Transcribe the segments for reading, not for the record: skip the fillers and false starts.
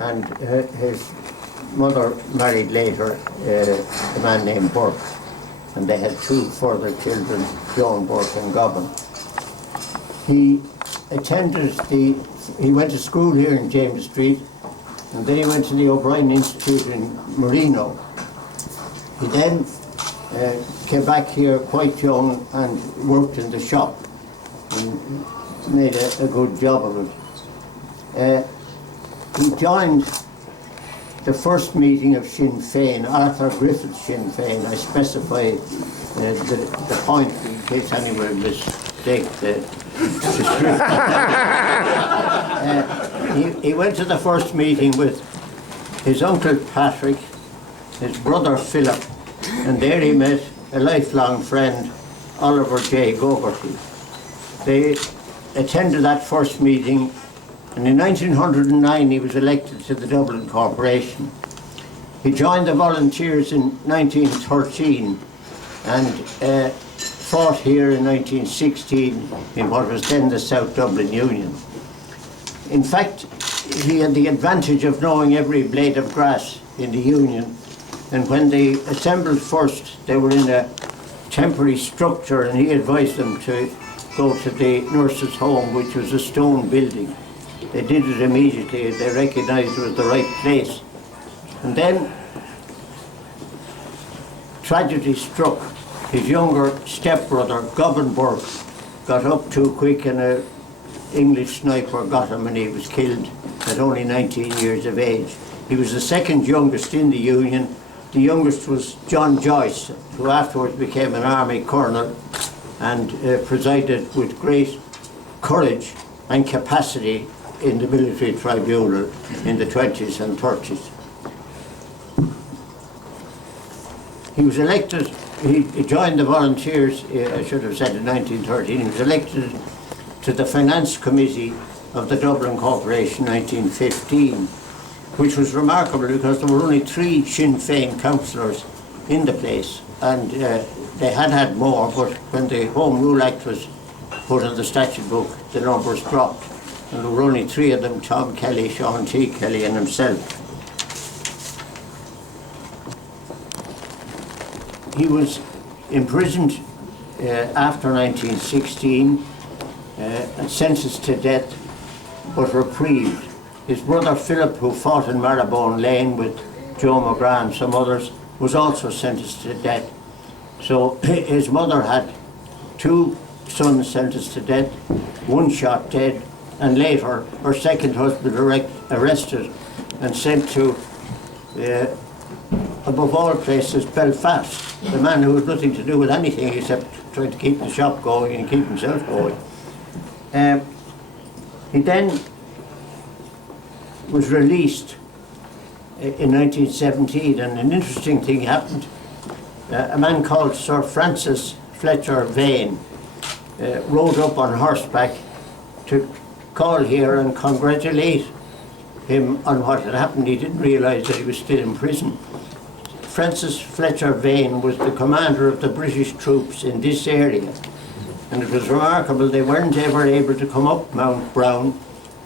and his mother married later a man named Burke, and they had 2 further children, Joan Burke and Govan. He went to school here in James Street, and then he went to the O'Brien Institute in Marino. He then came back here quite young and worked in the shop and made a good job of it. He joined the first meeting of Sinn Féin, Arthur Griffith's Sinn Féin. I specify the point in case anyone mistake the he went to the first meeting with his uncle Patrick, his brother Philip, and there he met a lifelong friend, Oliver J. Gogarty. They attended that first meeting, and in 1909 he was elected to the Dublin Corporation. He joined the volunteers in 1913 and fought here in 1916 in what was then the South Dublin Union. In fact, he had the advantage of knowing every blade of grass in the Union, and when they assembled first, they were in a temporary structure, and he advised them to go to the nurses' home, which was a stone building. They did it immediately. They recognised it was the right place. And then tragedy struck. His younger stepbrother, Govan Burke, got up too quick, and an English sniper got him, and he was killed at only 19 years of age. He was the second youngest in the Union. The youngest was John Joyce, who afterwards became an army colonel and presided with great courage and capacity in the military tribunal in the 20s and 30s. He was elected, he joined the volunteers, I should have said in 1913, he was elected to the Finance Committee of the Dublin Corporation in 1915, which was remarkable because there were only 3 Sinn Féin councillors in the place, and they had more, but when the Home Rule Act was put in the statute book, the numbers dropped, and there were only 3 of them, Tom Kelly, Sean T. Kelly and himself. He was imprisoned after 1916, and sentenced to death, but reprieved. His brother Philip, who fought in Marylebone Lane with Joe McGrath and some others, was also sentenced to death. So his mother had 2 sons sentenced to death, 1 shot dead, and later her second husband arrested and sent to, above all places, Belfast. The man who had nothing to do with anything except trying to keep the shop going and keep himself going. He then was released in 1917, and an interesting thing happened. A man called Sir Francis Fletcher Vane rode up on horseback to call here and congratulate him on what had happened. He didn't realise that he was still in prison. Francis Fletcher Vane was the commander of the British troops in this area, and it was remarkable they weren't ever able to come up Mount Brown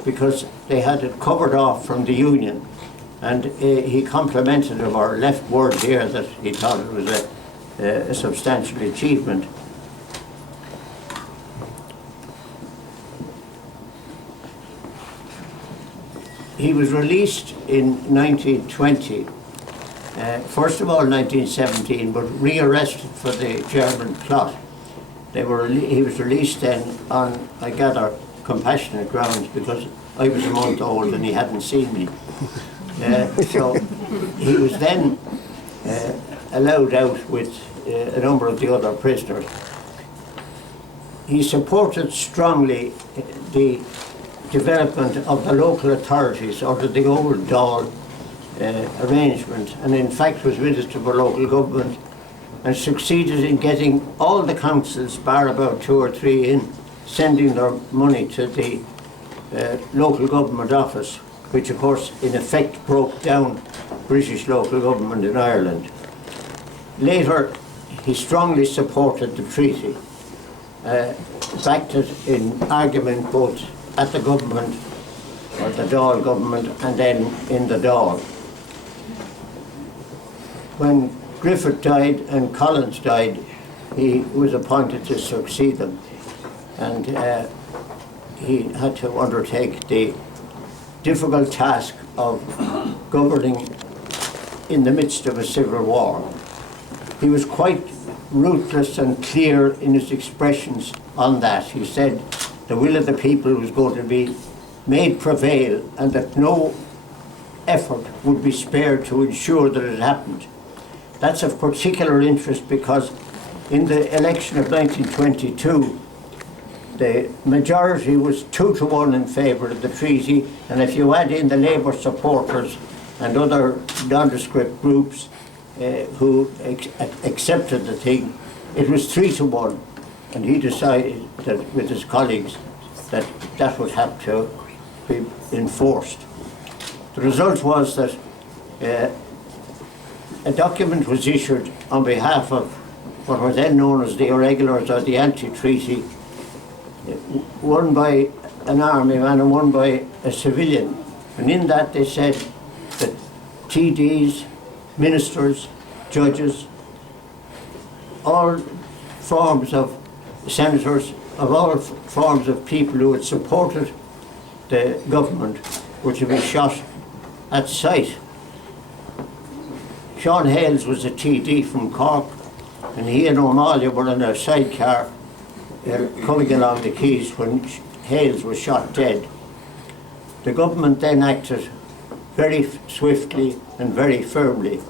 because they had it covered off from the Union, and he complimented him, or left word here that he thought it was a substantial achievement. He was released in 1920, first of all 1917, but re-arrested for the German plot. He was released then on, I gather, compassionate grounds, because I was a month old and he hadn't seen me. So he was then allowed out with a number of the other prisoners. He supported strongly the development of the local authorities under the old Dáil arrangement, and in fact was Minister for Local Government and succeeded in getting all the councils, bar about 2 or 3 in, sending their money to the local government office, which of course in effect broke down British local government in Ireland. Later he strongly supported the treaty, backed it in argument both at the government or the Dáil government, and then in the Dáil. When Griffith died and Collins died, he was appointed to succeed them, and he had to undertake the difficult task of governing in the midst of a civil war. He was quite ruthless and clear in his expressions on that. He said the will of the people was going to be made prevail and that no effort would be spared to ensure that it happened. That's of particular interest because in the election of 1922, the majority was 2-1 in favour of the treaty, and if you add in the Labour supporters and other nondescript groups who accepted the thing, it was 3-1, and he decided that with his colleagues that that would have to be enforced. The result was that a document was issued on behalf of what were then known as the irregulars or the anti-treaty, one by an army man and one by a civilian. And in that they said that TDs, ministers, judges, all forms of senators, of all forms of people who had supported the government were to be shot at sight. Sean Hales was a TD from Cork, and he and O'Malley were in a sidecar coming along the quays when Hales was shot dead. The government then acted very swiftly and very firmly.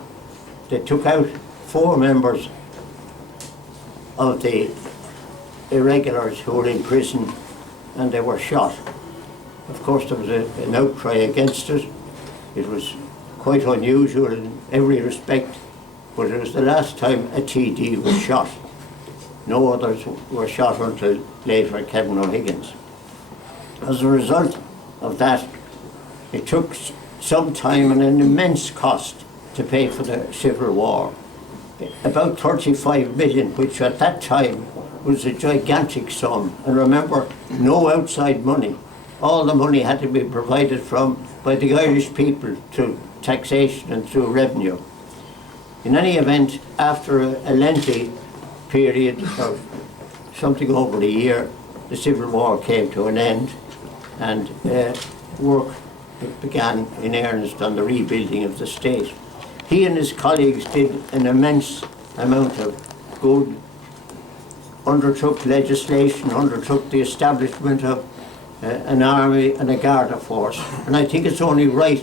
They took out 4 members of the irregulars who were in prison, and they were shot. Of course, there was an outcry against it. It was quite unusual in every respect, but it was the last time a TD was shot. No others were shot until later, Kevin O'Higgins. As a result of that, it took some time and an immense cost to pay for the Civil War. About 35 million, which at that time was a gigantic sum. And remember, no outside money. All the money had to be provided by the Irish people through taxation and through revenue. In any event, after a lengthy period of something over a year, the Civil War came to an end, and work began in earnest on the rebuilding of the state. He and his colleagues did an immense amount of good, undertook legislation, undertook the establishment of an army and a Garda force, and I think it's only right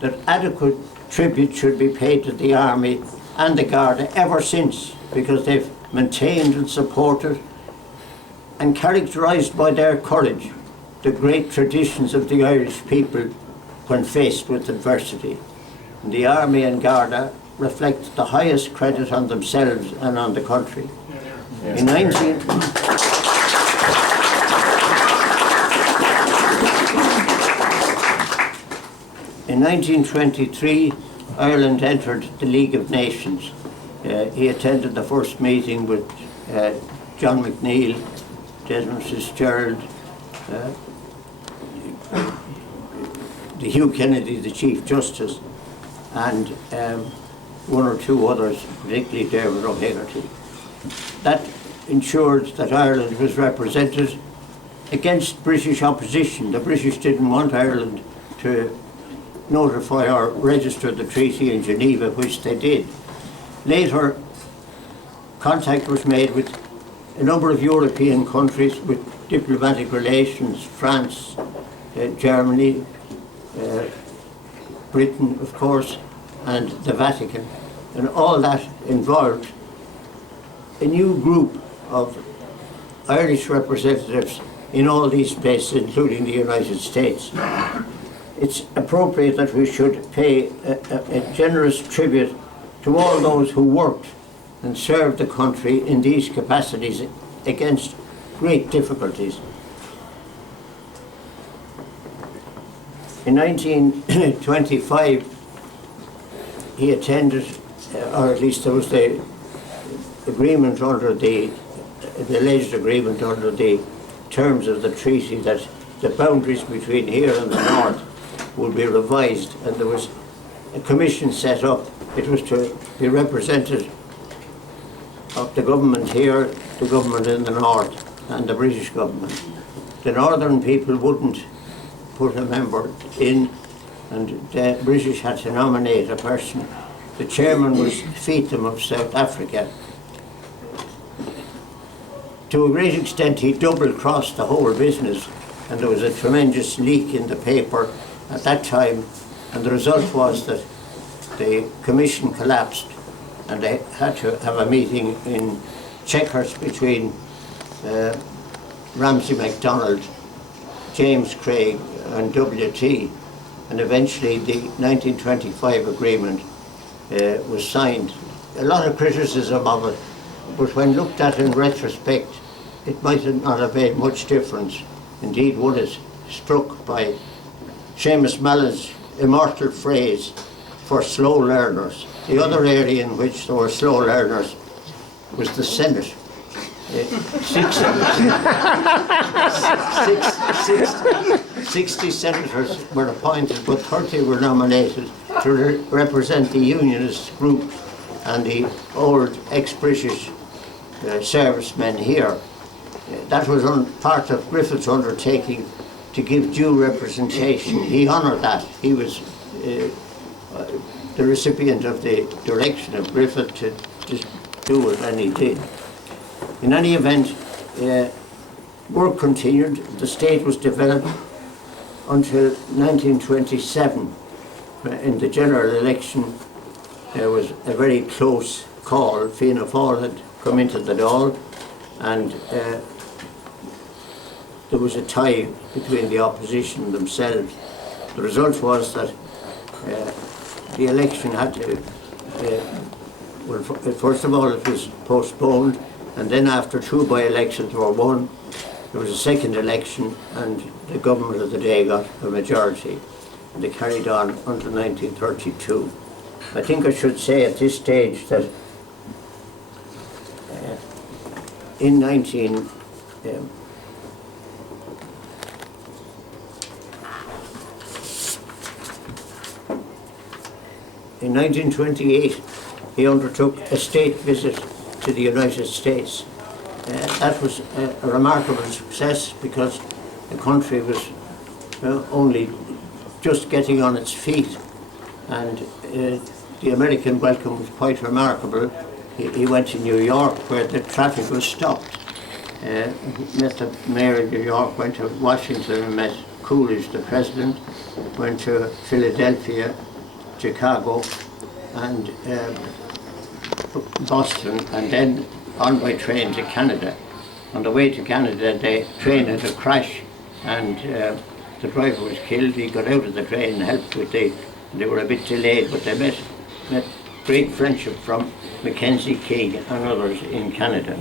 that adequate tribute should be paid to the army and the Garda ever since, because they've maintained and supported and characterised by their courage the great traditions of the Irish people when faced with adversity. And the Army and Garda reflect the highest credit on themselves and on the country. In 1923, Ireland entered the League of Nations. He attended the first meeting with John McNeill, Desmond Fitzgerald, the Hugh Kennedy, the Chief Justice, and 1 or 2 others, particularly David O'Hegarty. That ensured that Ireland was represented against British opposition. The British didn't want Ireland to notify or register the treaty in Geneva, which they did. Later, contact was made with a number of European countries with diplomatic relations, France, Germany, Britain, of course, and the Vatican. And all that involved a new group of Irish representatives in all these places, including the United States. It's appropriate that we should pay a generous tribute to all those who worked and served the country in these capacities against great difficulties. In 1925, he attended, or at least there was the agreement under the alleged agreement under the terms of the treaty, that the boundaries between here and the north would be revised, and there was a commission set up. It was to be representative of the government here, the government in the north, and the British government. The northern people wouldn't put a member in, and the British had to nominate a person. The chairman was Feetham of South Africa. To a great extent, he double-crossed the whole business, and there was a tremendous leak in the paper at that time, and the result was that the commission collapsed, and they had to have a meeting in Chequers between Ramsay MacDonald, James Craig and WT, and eventually the 1925 agreement was signed. A lot of criticism of it, but when looked at in retrospect, it might not have made much difference. Indeed, one is struck by Seamus Mallon's immortal phrase, for slow learners. The other area in which there were slow learners was the Senate. 60 senators were appointed, but 30 were nominated to represent the unionist group and the old ex-British servicemen here. That was part of Griffith's undertaking to give due representation. He honoured that. He was the recipient of the direction of Griffith to do it, and he did. In any event, work continued. The state was developed until 1927. In the general election, there was a very close call. Fianna Fáil had come into the Dáil, and there was a tie between the opposition themselves. The result was that the election had to, well, first of all it was postponed, and then after 2 by-elections were won, there was a second election, and the government of the day got a majority, and they carried on until 1932. I think I should say at this stage that in 1928, he undertook a state visit to the United States. That was a remarkable success because the country was only just getting on its feet, and the American welcome was quite remarkable. He went to New York, where the traffic was stopped. Met the mayor of New York, went to Washington and met Coolidge, the president, went to Philadelphia, Chicago, and Boston, and then on by train to Canada. On the way to Canada, the train had a crash, and the driver was killed. He got out of the train and helped with they were a bit delayed, but they met great friendship from Mackenzie King and others in Canada.